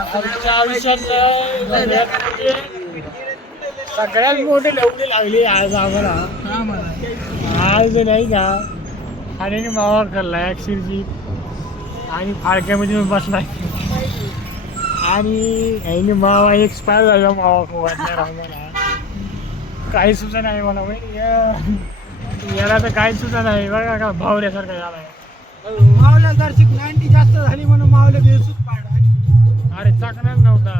आमच्या आयुष्यात सगळ्यात मोठी लवडी लागली आज आम्हाला. आज नाही का आणि मावा खाल्ला अक्षरची आणि फाळक्यामध्ये बसलाय आणि याने मावा एक्सपायर झाला. मावा वाटणार आम्हाला काही सुद्धा नाही मला माहिती याला तर काही सुद्धा नाही बघा का भावल्यासारखं झालाय. मावल्या जरशी 90 जास्त झाली म्हणून मावल्या बेसूच पाडा. अरे चाकणार नव्हता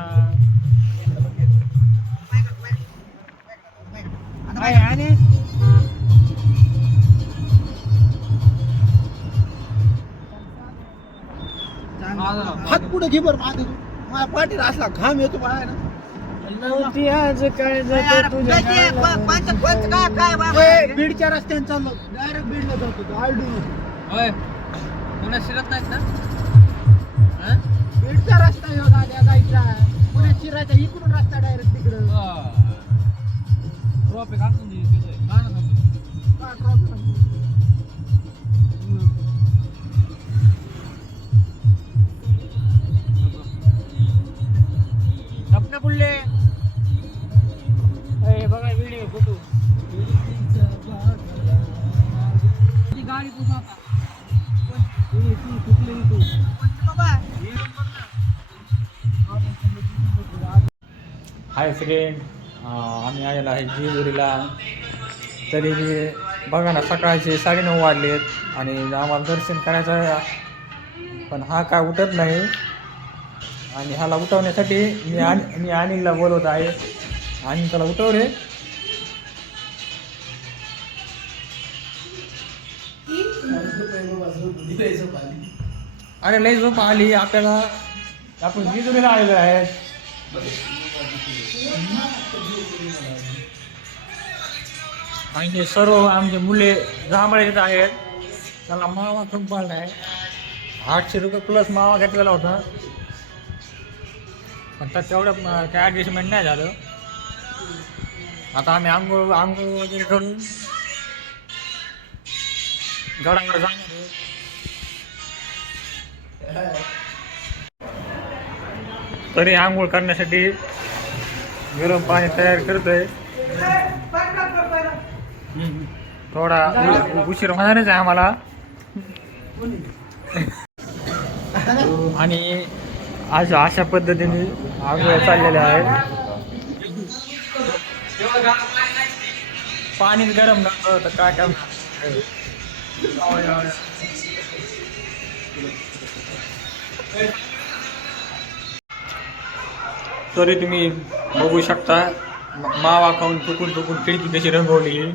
आणि हात पुढे घे बरं माझ्या पाठीत असला घाम येतो बाहेर नव्हती आज काय जातो तुझ्या बीडच्या रस्त्याने चाललो डायरेक्ट बीडला जातो तो आलडून पुण्यात शिरत नाहीत ना. बीडचा रस्ता ह्यो दाद्या जायचा पुण्यात शिरायचा इकडून रस्ता डायरेक्ट तिकडं ट्रॉफिक आणून अपना पुढले बघा व्हिडिओ फोटो गाडी पुन्हा हाय फ्रेंड आम्ही आलेलो आहे जेजुरीला. तरी बघा ना सकाळचे 9:30 वाजलेत आणि आम्हाला दर्शन करायचं आहे पण हा काय उठत नाही आणि ह्याला उठवण्यासाठी मी अनिलला बोलवत आहे. आणि त्याला उठव रे. अरे लई झोप आली आपल्याला. आपण जेजुरीला आलेलो आहे. आणि हे सर्व आमचे मुले जांभळे येत आहेत. त्याला मावा खूप पाळला आहे. 800 रुपये प्लस मावा घेतलेला होता पण त्यात तेवढं काय ॲडजस्टमेंट नाही झालं. आता आम्ही आंघोळ वगैरे करून गडावर जाणार आहे. तरी आंघोळ करण्यासाठी गरम पाणी तयार करतोय. थोडा उशीर होणारच आहे आम्हाला. आणि अशा पद्धतीने आंघोळ चाललेल्या आहेत. पाणीच गरम नव्हतं तर काय करणार. तरी तुम्ही बघू शकता मावा खाऊन चुकून खिडकी कशी रंगवली.